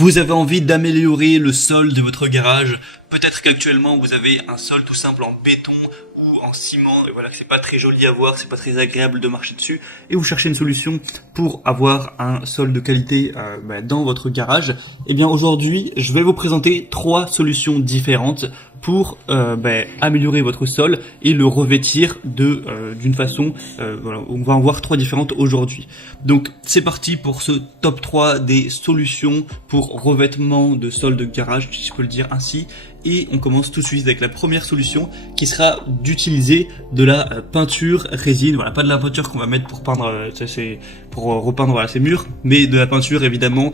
Vous avez envie d'améliorer le sol de votre garage. Peut-être qu'actuellement vous avez un sol tout simple en béton ou en ciment et voilà que c'est pas très joli à voir, c'est pas très agréable de marcher dessus et vous cherchez une solution pour avoir un sol de qualité dans votre garage. Et bien aujourd'hui je vais vous présenter 3 solutions différentes pour améliorer votre sol et le revêtir d'une façon voilà, on va en voir 3 différentes aujourd'hui. Donc c'est parti pour ce top 3 des solutions pour revêtement de sol de garage, si je peux le dire ainsi. Et on commence tout de suite avec la première solution qui sera d'utiliser de la peinture résine. Voilà, pas de la peinture qu'on va mettre pour peindre, pour repeindre voilà, ces murs, mais de la peinture évidemment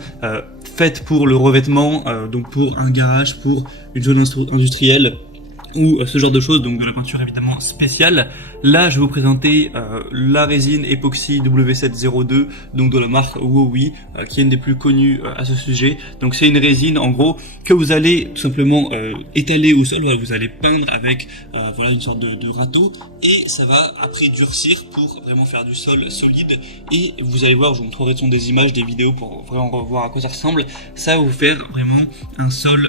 faite pour le revêtement, donc pour un garage, pour une zone industrielle ou ce genre de choses, donc de la peinture évidemment spéciale. Là je vais vous présenter la résine époxy W702, donc de la marque Wowi, qui est une des plus connues à ce sujet. Donc c'est une résine en gros que vous allez tout simplement étaler au sol, voilà, vous allez peindre avec voilà une sorte de râteau et ça va après durcir pour vraiment faire du sol solide. Et vous allez voir, je vous montrerai des images, des vidéos pour vraiment voir à quoi ça ressemble. Ça va vous faire vraiment un sol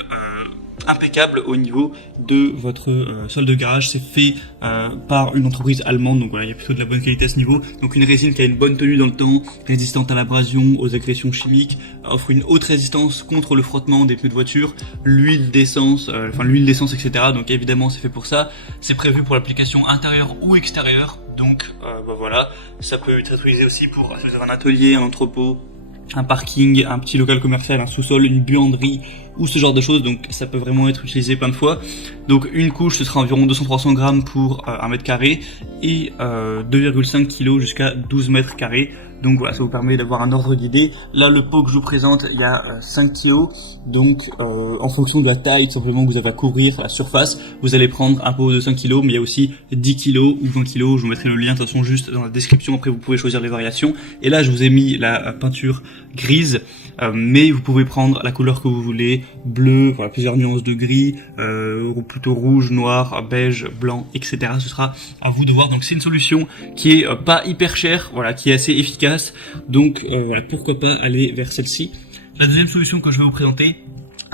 impeccable au niveau de votre sol de garage. C'est fait par une entreprise allemande, donc voilà, il y a plutôt de la bonne qualité à ce niveau. Donc une résine qui a une bonne tenue dans le temps, résistante à l'abrasion, aux agressions chimiques, offre une haute résistance contre le frottement des pneus de voiture, l'huile d'essence, etc. Donc évidemment c'est fait pour ça. C'est prévu pour l'application intérieure ou extérieure. Donc voilà, ça peut être utilisé aussi pour un atelier, un entrepôt, un parking, un petit local commercial, un sous-sol, une buanderie ou ce genre de choses. Donc ça peut vraiment être utilisé plein de fois. Donc une couche ce sera environ 200-300 grammes pour 1 mètre carré et 2,5 kg jusqu'à 12 mètres carrés. Donc voilà, ça vous permet d'avoir un ordre d'idée. Là le pot que je vous présente, il y a 5 kg. Donc en fonction de la taille tout simplement que vous avez à couvrir à la surface, vous allez prendre un pot de 5 kg, mais il y a aussi 10 kg ou 20 kg. Je vous mettrai le lien de toute façon juste dans la description, après vous pouvez choisir les variations. Et là je vous ai mis la peinture grise, mais vous pouvez prendre la couleur que vous voulez, bleu, voilà, plusieurs nuances de gris, plutôt rouge, noir, beige, blanc, etc. Ce sera à vous de voir. Donc c'est une solution qui est pas hyper chère, voilà, qui est assez efficace. Donc voilà, pourquoi pas aller vers celle-ci. La deuxième solution que je vais vous présenter,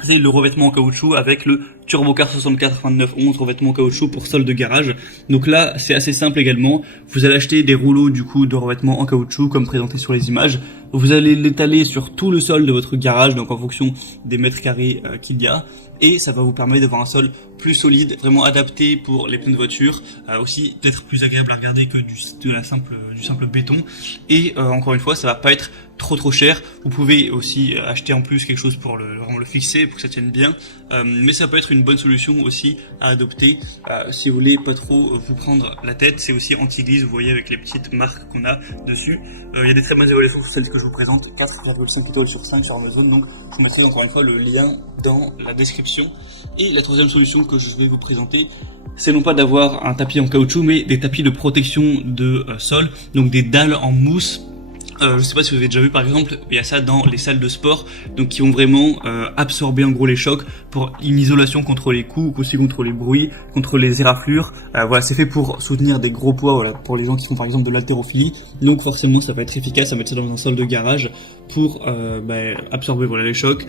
c'est le revêtement en caoutchouc avec le Turbocar 64-2911 revêtement en caoutchouc pour sol de garage. Donc là, c'est assez simple également. Vous allez acheter des rouleaux du coup de revêtement en caoutchouc comme présenté sur les images. Vous allez l'étaler sur tout le sol de votre garage, donc en fonction des mètres carrés qu'il y a. Et ça va vous permettre d'avoir un sol plus solide, vraiment adapté pour les pneus de voiture, aussi d'être plus agréable à regarder que du simple béton. Et encore une fois, ça va pas être trop cher. Vous pouvez aussi acheter en plus quelque chose pour vraiment le fixer, pour que ça tienne bien. Mais ça peut être une bonne solution aussi à adopter si vous voulez pas trop vous prendre la tête. C'est aussi anti-glisse, vous voyez avec les petites marques qu'on a dessus. Il y a des très bonnes évaluations sur celles que je vous présente, 4,5 étoiles sur 5 sur Amazon. Donc je vous mettrai encore une fois le lien dans la description. Et la troisième solution que je vais vous présenter, c'est non pas d'avoir un tapis en caoutchouc, mais des tapis de protection de sol, donc des dalles en mousse. Je sais pas si vous avez déjà vu par exemple, il y a ça dans les salles de sport, donc qui vont vraiment absorber en gros les chocs pour une isolation contre les coups, aussi contre les bruits, contre les éraflures. Voilà, c'est fait pour soutenir des gros poids, voilà, pour les gens qui font par exemple de l'haltérophilie. Donc forcément ça va être efficace à mettre ça dans un sol de garage pour absorber voilà les chocs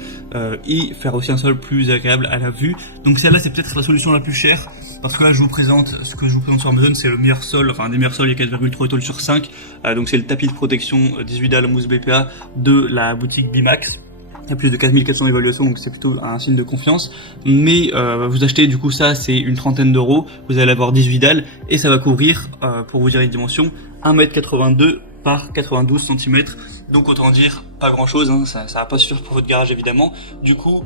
et faire aussi un sol plus agréable à la vue. Donc celle-là c'est peut-être la solution la plus chère. Parce que là, ce que je vous présente sur Amazon, c'est le meilleur sol, enfin un des meilleurs sols, il y a 4,3 étoiles sur 5. Donc c'est le tapis de protection 18 dalles mousse BPA de la boutique Bimax. Il y a plus de 4400 évaluations, donc c'est plutôt un signe de confiance. Mais vous achetez du coup ça, c'est une trentaine d'euros. Vous allez avoir 18 dalles et ça va couvrir, pour vous dire les dimensions, 1m82 par 92 cm. Donc autant dire pas grand chose, hein, ça va pas suffire pour votre garage évidemment. Du coup,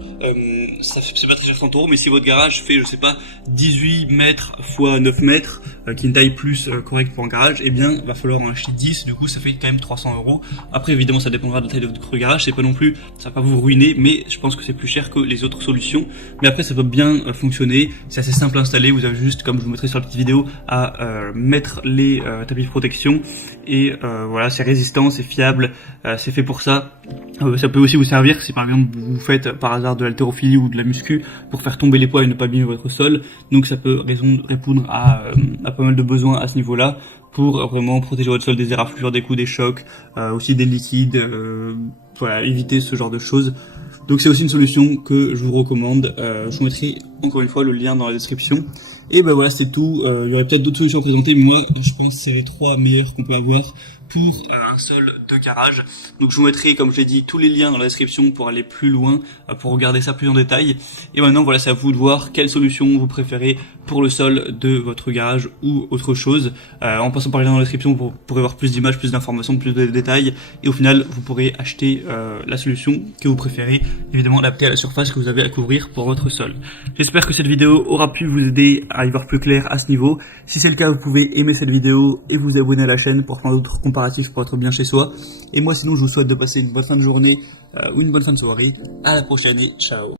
ça fait pas très cher 30 euros, mais si votre garage fait, je sais pas, 18 mètres x 9 mètres, qui est une taille plus correcte pour un garage, eh bien, va falloir en acheter 10, du coup, ça fait quand même 300 euros. Après, évidemment, ça dépendra de la taille de votre garage, c'est pas non plus, ça va pas vous ruiner, mais je pense que c'est plus cher que les autres solutions. Mais après, ça peut bien fonctionner, c'est assez simple à installer, vous avez juste, comme je vous mettrai sur la petite vidéo, à mettre les tapis de protection, et voilà, c'est résistant, c'est fiable, c'est fait pour ça. Ça peut aussi vous servir si par exemple vous faites par hasard de l'haltérophilie ou de la muscu pour faire tomber les poids et ne pas abîmer votre sol. Donc ça peut répondre à pas mal de besoins à ce niveau-là pour vraiment protéger votre sol des éraflures, des coups, des chocs, aussi des liquides, voilà, éviter ce genre de choses. Donc c'est aussi une solution que je vous recommande. Je vous mettrai encore une fois le lien dans la description. Et ben voilà, c'est tout. Il y aurait peut-être d'autres solutions à présenter, mais moi je pense que c'est les 3 meilleures qu'on peut avoir pour un sol de garage. Donc je vous mettrai, comme je l'ai dit, tous les liens dans la description pour aller plus loin, pour regarder ça plus en détail. Et maintenant voilà, c'est à vous de voir quelle solution vous préférez pour le sol de votre garage ou autre chose. En passant par les liens dans la description, vous pourrez voir plus d'images, plus d'informations, plus de détails. Et au final, vous pourrez acheter la solution que vous préférez, évidemment adaptée à la surface que vous avez à couvrir pour votre sol. J'espère que cette vidéo aura pu vous aider à y voir plus clair à ce niveau. Si c'est le cas, vous pouvez aimer cette vidéo et vous abonner à la chaîne pour prendre d'autres comparatifs pour être bien chez soi. Et moi sinon, je vous souhaite de passer une bonne fin de journée ou une bonne fin de soirée. À la prochaine et ciao.